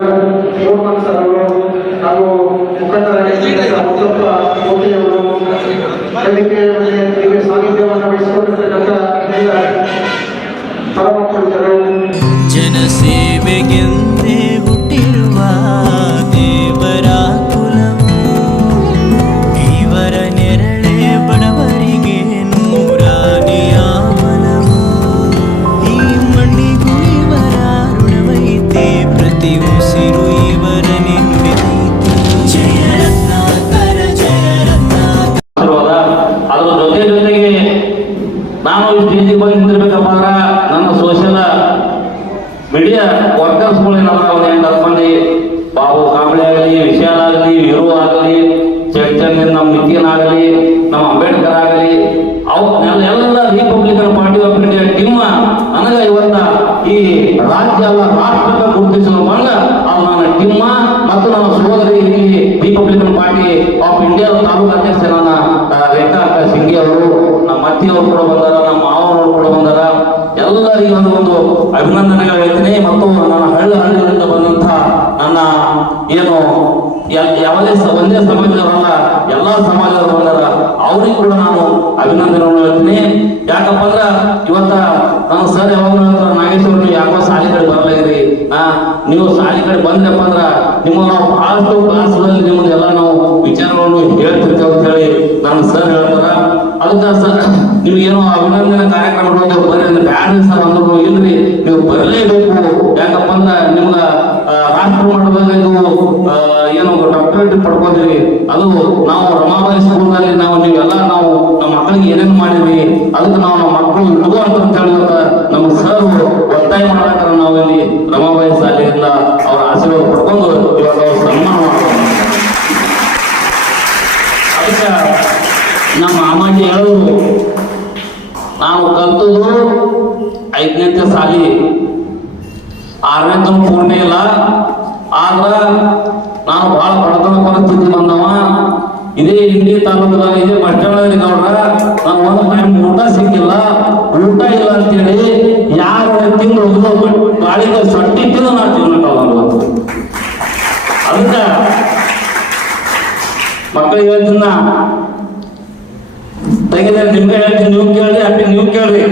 Shivakumar sir ಅವರು ಹಾಗೂ ಮುಖಂಡರಾಗಿ ಮುತ್ತಪ್ಪ ಮೋದಿ ಅವರು ಪ್ರತಿ ಉಸಿರು ಇವರ ನೆನ್ಪಿದೈತೆ ಜಯ ರತ್ನಾಕರ ಜಯ ರತ್ನಾಕರ ಆಶೀರ್ವಾದ ಅದ್ರ ಜೊತೆ ಜೊತೆಗೆ ನಾನು ಸ್ಟೇಜಿಗೆ ಬಂದು ನಿಂತಿರ್ಬೇಕಪ್ಪ ಅಂದ್ರ ನನ್ನ ಸೋಷಿಯಲ್ ಮೀಡಿಯಾ ವರ್ಕರ್ಸ್ಗಳು ಏನಪ್ಪ ಒಂದು ಎಂಟು ಹತ್ತು ಮಂದಿ. ಬಾಬು ಕಾಂಬಳೆ ಆಗಲಿ, ವಿಶಾಲ್ ಆಗಲಿ, ವೀರು ಆಗಲಿ ಚೈತನ್ಯ ನಮ್ಮ ನಿತಿನ್ ಆಗಲಿ, ನಮ್ಮ ಅಂಬೇಡ್ಕರ್ ಆಗಲಿ, ಅವು ಎಲ್ಲ ರಿಪಬ್ಲಿಕನ್ ಪಾರ್ಟಿ ಆಫ್ ಇಂಡಿಯಾ ಟಿಮ್ಮ ನನಗೆ ಇವತ್ತ ರಾಜ್ಯ ಅಲ್ಲ ರಾಷ್ಟ್ರಕ್ಕೆ ಗುರುತಿಸಲು ಬಂದ ಅದು ನನ್ನ ಟೀಮ್ ಮತ್ತು ನನ್ನ ಸಹೋದರಿ ಇಲ್ಲಿ Republican Party of India taluk ಅಧ್ಯಕ್ಷ ನನ್ನ ರೇಖಾ ಸಿಂಗಿ ಅವರು, ನಮ್ಮ ಅತ್ತಿಯವರು ಕೂಡ ಬಂದಾರ, ನಮ್ಮ ಮಾವನವರು ಕೂಡ ಬಂದಾರ. ಎಲ್ಲರಿಗೂ ಒಂದು ಒಂದು ಅಭಿನಂದನೆಗಳು ಹೇಳ್ತೀನಿ ಮತ್ತು ನನ್ನ ಹಳ್ಳಿ ಹಳ್ಳಿಗಳಿಂದ ಬಂದಂತ ನನ್ನ ಏನು ಯಾವುದೇ ಒಂದೇ ಸಮಾಜದವರಲ್ಲ ಎಲ್ಲಾ ಸಮಾಜದ ಬಂದಾರ ಅವ್ರಿಗೆ ಕೂಡ ನಾನು ಅಭಿನಂದನೆಗಳನ್ನು ಹೇಳ್ತೀನಿ ಯಾಕಪ್ಪ ಅಂದ್ರ ಇವತ್ತ ನಾನು ಸರ್ ಯಾವಾಗ ನಾಗೇಶ್ವರನು ಯಾಕೋ ಶಾಲೆ ಕಡೆ ಬರಲಾಗಿರಿ ಆ ನೀವು ಶಾಲೆ ಕಡೆ ಬಂದ್ರಪ್ಪ ಅಂದ್ರ ನಿಮ್ಮ ನಾವು ಬಹಳಷ್ಟು ಕ್ಲಾಸ್ಗಳಲ್ಲಿ ನಿಮ್ಮದು ಎಲ್ಲ ನಾವು ವಿಚಾರಗಳನ್ನು ಹೇಳ್ತಿರ್ತೇವೆ ಅಂತ ಹೇಳಿ ನಾನು ಸರ್ ಹೇಳ್ತಾರ. ಅದಕ್ಕೆ ಸರ್, ನಿಮ್ಗೇನೋ ಅಭಿನಂದನೆ ಕಾರ್ಯಕ್ರಮಗಳು ಬರ್ರಿ ಅಂದ್ರೆ ಬ್ಯಾಡ್ರಿ ಸರ್ ಅಂದ್ರು ಇಲ್ರಿ, ನೀವು ಬರಲೇಬೇಕು. ಯಾಕಪ್ಪ ಅಂದ್ರ ನಿಮ್ಗ ರಾಷ್ಟ್ರ ಏನು ಡಾಕ್ಟರೇಟ್ ಅದು ನಾವು ರಮಾಬಾಯಿ ಸ್ಕೂಲ್ನಲ್ಲಿ ನಾವು ನೀವೆಲ್ಲ ನಾವು ನಮ್ಮ ಮಕ್ಕಳಿಗೆ ಏನೇನು ಮಾಡಿದ್ವಿ, ಅದಕ್ಕೆ ನಾವು ನಮ್ಮ ಮಕ್ಕಳು ಇಡುವ ಅಂತ ಹೇಳುವಂತ ನಮ್ಮ ಸರ್ ಒತ್ತಾಯ ಮಾಡಾಕ ನಾವು ಇಲ್ಲಿ ರಮಾಬಾಯಿ ಶಾಲೆಯಿಂದ ಅವರ ಆಶೀರ್ವಾದ ಪಡ್ಕೊಂಡು ಇವಾಗ ಅವ್ರ ಸನ್ಮಾನ ಮಾಡ್ಕೊಂಡು ಅದಕ್ಕೆ ನಮ್ಮ ಅಮ್ಮಾಜಿ ಹೇಳೋರು ನಾನು ಕಲ್ತದ್ದು ಐದನೇ ಸಾಲಿ ಆರನೇ ತಮ್ಮ ಪೂರ್ಣ ಇಲ್ಲ. ಆದ್ರ ನಾನು ಬಹಳ ಬಡತನ ಪರಿಸ್ಥಿತಿ ಬಂದವ. ಇದೇ ಇಂಡಿ ತಾಲೂಕದಾಗ ಇದೇ ಬಸ್ಟಾಂಡ್ ಗೌಡ್ರ ನಾನು ಒಂದು ಟೈಮ್ ಊಟ ಸಿಕ್ಕಿಲ್ಲ, ಊಟ ಇಲ್ಲ ಅಂತೇಳಿ ಯಾರು ತಿಂಗಳು ಗಾಳಿಗ ಸಟ್ಟಿ ತಿಂದು ನಾನು ಜೀವನ ಕಳ್ಕೊಂಡು ಅದಕ್ಕೆ ಮಕ್ಕಳಿಗೆ ಹೇಳ್ತೀನಿ ತೆಗೆದ್ರೆ ನಿಮ್ಗೆ ಹೇಳ್ತೀನಿ, ನೀವು ಕೇಳ್ರಿ ಅಟ್ಟಿ ನೀವು ಕೇಳ್ರಿ.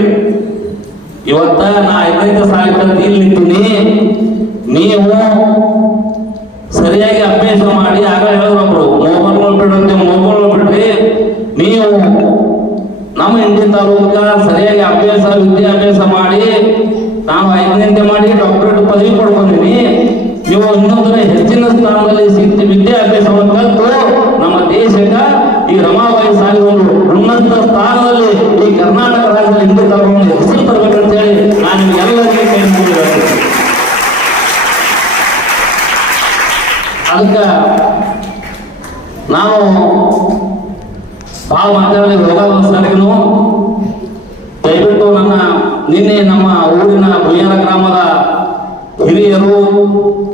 ಇವತ್ತ ನಾ ಐದೈದು ಸಾಲ ಕಲ್ತು ಇಲ್ಲಿ ನಿಂತೀನಿ. ನೀವು ಸರಿಯಾಗಿ ಅಭ್ಯಾಸ ಮಾಡಿ ಆಗ ಹೇಳಿದ್ರು ಮೊಬೈಲ್ ಬಿಡ್ರಿ ಮೊಬೈಲ್ ಬಿಡ್ರಿ ನೀವು ನಮ್ಮ ಹಿಂದಿನ ತಾಲೂಕ ಸರಿಯಾಗಿ ಅಭ್ಯಾಸ, ವಿದ್ಯಾಭ್ಯಾಸ ಮಾಡಿ, ನಾವು ಐದನಿಂದ ಮಾಡಿ ಡಾಕ್ಟರೇಟ್ ಪದವಿ ಪಡ್ಕೊಂಡಿನಿ. ನೀವು ಇನ್ನೊಂದರ ಹೆಚ್ಚಿನ ಸ್ಥಾನದಲ್ಲಿ ಸಿಗ್ತಿ, ವಿದ್ಯಾಭ್ಯಾಸವನ್ನು ಕಲಿತು, ನಮ್ಮ ದೇಶದ ಈ ರಮಾಬಾಯಿ ಸಾಲಿ ಒಂದು ಉನ್ನತ ಸ್ಥಾನದಲ್ಲಿ ಈ ಕರ್ನಾಟಕ ರಾಜ್ಯದ ಹಿಂದೂ ತಾಲೂಕನ್ನು ಹೆಸರು ತರಬೇಕಂತ ಹೇಳಿ ನಾನು ನಿಮ್ಗೆಲ್ಲರಿಗೆ ಕೈ ಮುಗಿದು ಹೇಳ್ತೀನಿ ಅದಕ್ಕೆ ನಾವು ಭಾಳ ಹೋಗಲ್ಲ ಸರ್ಗೂ ದಯವಿಟ್ಟು ನನ್ನ ನಿನ್ನೆ ನಮ್ಮ ಊರಿನ ಬುಯ್ಯನ ಗ್ರಾಮದ ಹಿರಿಯರು,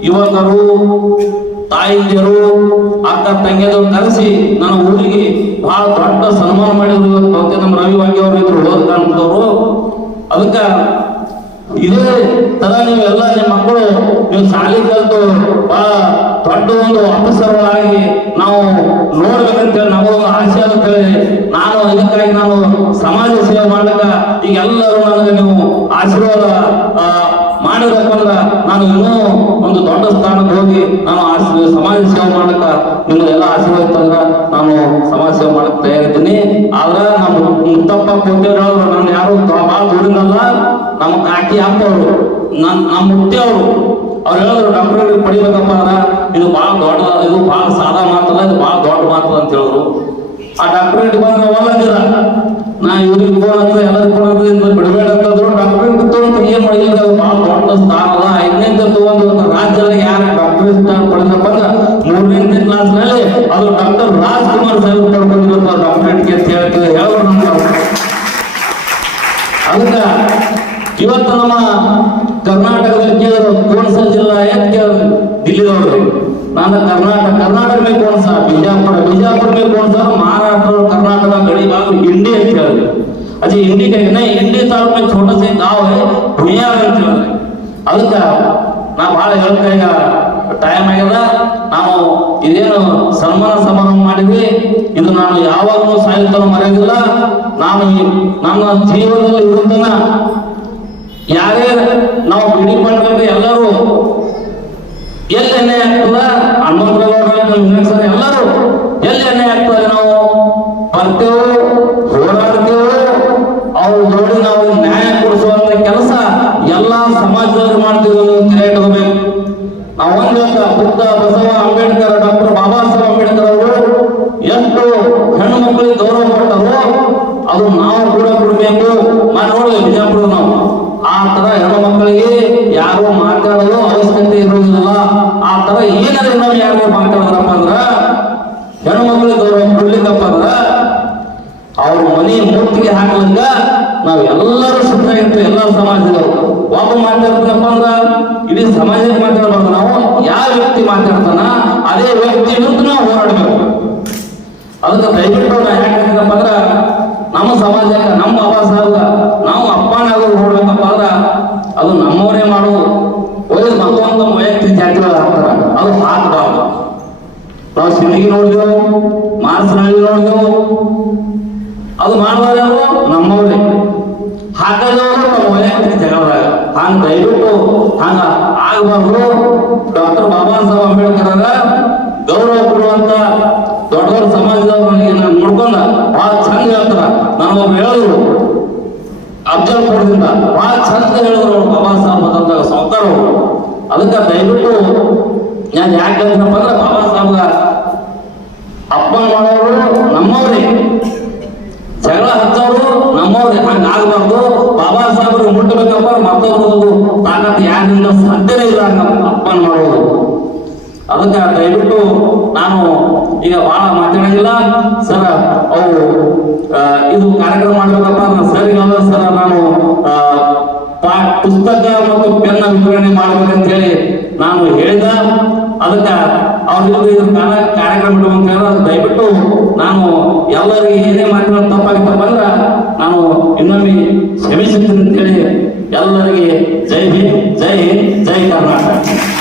ಯುವಕರು, ತಾಯಿಯರು, ಅಕ್ಕ ತಂಗಿಯರು ಕರೆಸಿ ನನ್ನ ಊರಿಗೆ ಬಹಳ ದೊಡ್ಡ ಸನ್ಮಾನ ಮಾಡಿದ್ರು ನಮ್ಮ ರವಿ ವಾಗ್ಯವರು ಇದ್ರು ಹೋದ ಕಾರಣದವರು ಅದಕ್ಕೆ ಇದೇ ತರ ನೀವು ಎಲ್ಲ ನಿಮ್ಮ ಮಕ್ಕಳು, ನೀವು ಶಾಲೆ ಕಲಿತು ಬಹಳ ದೊಡ್ಡ ಒಂದು ಆಫೀಸರ್ಗಳಾಗಿ ನಾವು ನೋಡ್ಬೇಕಂತೇಳಿ ನಮಗೊಂದು ಆಸೆ ಅಂತ ಕೇಳಿ, ನಾನು ಇದಕ್ಕಾಗಿ ನಾನು ಸಮಾಜ ಸೇವೆ ಮಾಡಕ ಈಗ ಎಲ್ಲರೂ ನನಗೆ ನೀವು ಆಶೀರ್ವಾದ ಮಾಡಿದಪ್ಪ ನಾನು ಇನ್ನೂ ಒಂದು ದೊಡ್ಡ ಸ್ಥಾನಕ್ಕೆ ಹೋಗಿ ನಾನು ಸಮಾಜ ಸೇವೆ ಮಾಡಕ ನಿಮ್ಮದೆಲ್ಲ ಆಶೀರ್ವಾದ ತಂದ್ರ ನಾನು ಸಮಾಜ ಸೇವೆ ಮಾಡಕ್ ತಯಾರಿದ್ದೀನಿ. ಆದ್ರ ನಮ್ಮ ಮುತ್ತಪ್ಪ ಕೊಟ್ಟಿರೋ ನಮ್ಮ ಕಾಟಿ ಅಪ್ಪ ಅವರು ನನ್ ನಮ್ಮ ಮುಕ್ತಿ ಅವರು ಅವ್ರು ಹೇಳಿದ್ರು, ಡಾಕ್ಟರ್ ಪಡಿಬೇಕಪ್ಪ ಅಂದ್ರೆ ಇದು ಭಾಳ ದೊಡ್ಡ, ಇದು ಭಾಳ ಸಾದಾ ಮಾತಲ್ಲ, ಇದು ಭಾಳ ದೊಡ್ಡ ಮಾತಲ್ಲ ಅಂತ ಹೇಳಿದ್ರು. ಆ ಡಾಕ್ಟರೇಟ್ ಬಂದ್ರೆ ಒಲ್ಲಂದಿರ. ನಾ ಇವ್ರಿಗೆ ಕೊಡೋದು ಎಲ್ಲರಿಗೂ ಕೊಡೋದು ಇಂದ ಬಿಡಬೇಡ ಅಂತಂದ್ರು ಡಾಕ್ಟರೇಟ್ ತಗೊಂಡು ಏನ್ ಮಾಡಿಲ್ಲ ಭಾಳ ದೊಡ್ಡ ಸ್ಥಾನ ಅದ ಐದನೇ ತಗೊಂಡು ಇವತ್ತು ರಾಜ್ಯದಲ್ಲಿ ಯಾರು ಡಾಕ್ಟರೇಟ್ ಸ್ಥಾನ ಪಡೆದಪ್ಪ ಅಂದ್ರೆ ಮೂರನೇ ಕ್ಲಾಸ್ನಲ್ಲಿ ಅದು ಡಾಕ್ಟರ್ ರಾಜ್ಕುಮಾರ್ ಸಾಹೇಬ್ ಪಡ್ಕೊಂಡಿರೋ ಡಾಕ್ಟರೇಟ್ಗೆ ಅಂತ ಹೇಳ್ತೀವಿ ಹೇಳೋರು ನಮ್ಗೆ ಅದಕ್ಕ ಇವತ್ತು ನಮ್ಮ ಕರ್ನಾಟಕದಲ್ಲಿ ಕೇಳಿದ್ರು ಕೋಣಸ ಜಿಲ್ಲಾ ಏನ್ ಕೇಳಿದ್ರು ದಿಲ್ಲಿದವರು ನಾನು ಕರ್ನಾಟಕ ಕರ್ನಾಟಕ में कौन सा बीजापुर बीजापुर में कौन सा महाराष्ट्र और कर्नाटक का गड़ी भाग इंडी है ಕೇಳಿದ್ರು अच्छा इंडी का नहीं इंडी तालुक में छोटा सा गांव है भुइया ಅಂತ ಹೇಳಿದ್ರು ಅದಕ್ಕ ನಾ ಭಾಳ ಹೇಳ್ತಾ ಈಗ ಟೈಮ್ ಆಗ್ಯದ ನಾವು ಇದೇನು ಸನ್ಮಾನ ಸಮಾರಂಭ ಮಾಡಿದ್ವಿ ಇದು ನಾನು ಯಾವಾಗಲೂ ಸಾಯುತ್ತಲೂ ಮರೆಯೋದಿಲ್ಲ ನಾನು ಈ- ನನ್ನ ಜೀವನದಲ್ಲಿ ಇರುತ್ತನ ಯಾರೇ ಅವ್ರ ನೋಡಿ ನಾವು ನ್ಯಾಯ ಕೊಡಿಸುವಂತ ಕೆಲಸ ಎಲ್ಲಾ ಸಮಾಜದವರು ಮಾಡ್ತೀವಿ ತಲೆ ಇಟ್ಕೋಬೇಕು ನಾವು ಒಂದು ಬುದ್ಧ, ಬಸವ, ಅಂಬೇಡ್ಕರ್, ಡಾಕ್ಟರ್ ಬಾಬಾ ಸಾಹೇಬ್ ಅಂಬೇಡ್ಕರ್ ಅವರು ಎಷ್ಟು ಹೆಣ್ಣು ಮಕ್ಕಳಿಗೆ ಗೌರವ ಕೊಟ್ಟರು ಅದು ನಾವು ಕೂಡ ಕೊಡಬೇಕು. ಮಾಡಿ ನೋಡಿದೆ ಬಿಜಾಪುರ ನಾವು. ಆ ತರ ಹೆಣ್ಣು ಮಕ್ಕಳಿಗೆ ಯಾರು ಮಾತಾಡೋದು ಅವಶ್ಯಕತೆ ಇರುವುದಿಲ್ಲ ಆ ತರ ಏನಾದ್ರೆ ನಾವು ಯಾರು ಮಾತಾಡಿದ್ರಪ್ಪ ಅಂದ್ರ ಹೆಣ್ಣು ಮಕ್ಕಳಿಗೆ ಗೌರವ ಕೊಡ್ಲಿಕ್ಕಪ್ಪ ಅಂದ್ರ ಅವ್ರ ಮನೆ ಮೂರ್ತಿಗೆ ಹಾಕ್ಲಿಕ್ಕ ನಾವ್ ಎಲ್ಲರೂ ಸುತ್ತಾಗಿರ್ತೀವಿ ಎಲ್ಲ ಸಮಾಜದವರು. ಒಬ್ಬ ಮಾತಾಡ್ತಾನಪ್ಪ ಅಂದ್ರ ಇಡೀ ಸಮಾಜಕ್ಕೆ ಮಾತಾಡಬಾರ್ದು. ನಾವು ಯಾವ ವ್ಯಕ್ತಿ ಮಾತಾಡ್ತಾನ, ಅದೇ ವ್ಯಕ್ತಿ ವಿರುದ್ಧ ನಾವು ಹೋರಾಡಬೇಕು. ಅದಕ್ಕೆ ದಯವಿಟ್ಟು ಹೇಳ್ಬೇಕಪ್ಪ ಅಂದ್ರ, ನಮ್ಮ ಸಮಾಜಕ್ಕೆ ನಮ್ಮ ಅವಾಸ ಸಾಹೇಬ ನಾವು ಅಪ್ಪನಾಗ ನೋಡ್ಬೇಕಪ್ಪ ಅಂದ್ರ, ಅದು ನಮ್ಮವರೇ ವಯಸ್ಸು ಒಳ್ಳೆ ಮತ್ತೊಂದು ವ್ಯಕ್ತಿ ಜಾತಿಗಳು ಹಾಕ್ತಾರ ಅದು ಹಾಕಬಾರ್ದು ನಾವು ಸಿಂದಗಿ ನೋಡಿದೆವು ಮಾರ್ಸನಹಳ್ಳಿ ನೋಡಿದೆವು ಅದು ಮಾಡಿದವರು ಯಾರು ನಮ್ಮವರೇ ಹಾಕದವರು ನಮ್ಮ ವೈಯಕ್ತಿಕ ಜಗಳದಾಗ ಹಂಗ ದಯವಿಟ್ಟು ಹಂಗ ಆಗಬಾರ್ದು ಡಾಕ್ಟರ್ ಬಾಬಾ ಸಾಹೇಬ್ ಅಂಬೇಡ್ಕರ್ ಅವರ ಗೌರವ ಕೊಡುವಂತ ದೊಡ್ಡ ದೊಡ್ಡ ಸಮಾಜದವ್ರು ನನಗೆ ನಾನು ನೋಡ್ಕೊಂಡ ಬಹಳ ಚಂದ ಹೇಳ್ತಾರ. ಒಬ್ಬ ಹೇಳಿದ್ರು ಅಬ್ಜಲ್ ಕೊಡದಿಂದ ಬಹಳ ಚಂದ ಹೇಳಿದ್ರು ಅವ್ರು ಬಾಬಾ ಸಾಹೇಬ್ ಅಂತ ಸಂತಾರ ಅದಕ್ಕೆ ದಯವಿಟ್ಟು ನಾನು ಯಾಕೆ ಅಂದ್ರೆ ಬಾಬಾ ಸಾಹೇಬ್ ಅಪ್ಪ ಮಾಡೋರು ನಮ್ಮವ್ರೇ. ನಮ್ಮವ್ರೆ ಹಂಗ ಆಗ್ಬಾರ್ದು ಬಾಬಾ ಸಾಹೇಬ್ರು ಮುಟ್ಟಬೇಕಪ್ಪ, ಮತ್ತೊಬ್ರು ತಾಕತ್ ಯಾರಿಂದ ಸಾಧ್ಯನೇ ಇಲ್ಲ ಅಪ್ಪನ ಮಾಡೋದು ಅದಕ್ಕೆ ದಯವಿಟ್ಟು ನಾನು ಈಗ ಬಹಳ ಮಾತಾಡಂಗಿಲ್ಲ. ಸರ್, ಅವು ಇದು ಕಾರ್ಯಕ್ರಮ ಮಾಡ್ಬೇಕಪ್ಪ ಸರ್ ಇಲ್ಲ ಸರ್, ನಾನು ಪುಸ್ತಕ ಮತ್ತು ಪೆನ್ನ ವಿತರಣೆ ಮಾಡ್ಬೇಕಂತ ಹೇಳಿ ನಾನು ಹೇಳಿದ ಅದಕ್ಕೆ ಅವ್ರಿಗೆ ಕಾರ್ಯಕ್ರಮ ಇಡುವಂತ ದಯವಿಟ್ಟು ನಾನು ಎಲ್ಲರಿಗೆ ಏನೇ ಮಾತಾಡೋದು ತಪ್ಪಾಗಿತ್ತಪ್ಪ ಅಂದ್ರೆ ನಾನು ಇನ್ನೊಮ್ಮೆ ಕ್ಷಮಿಸುತ್ತೇನೆ ಅಂತೇಳಿ ಎಲ್ಲರಿಗೆ ಜೈ ಭೀಮ್ ಜೈ ಜೈ ಕರ್ನಾಟಕ.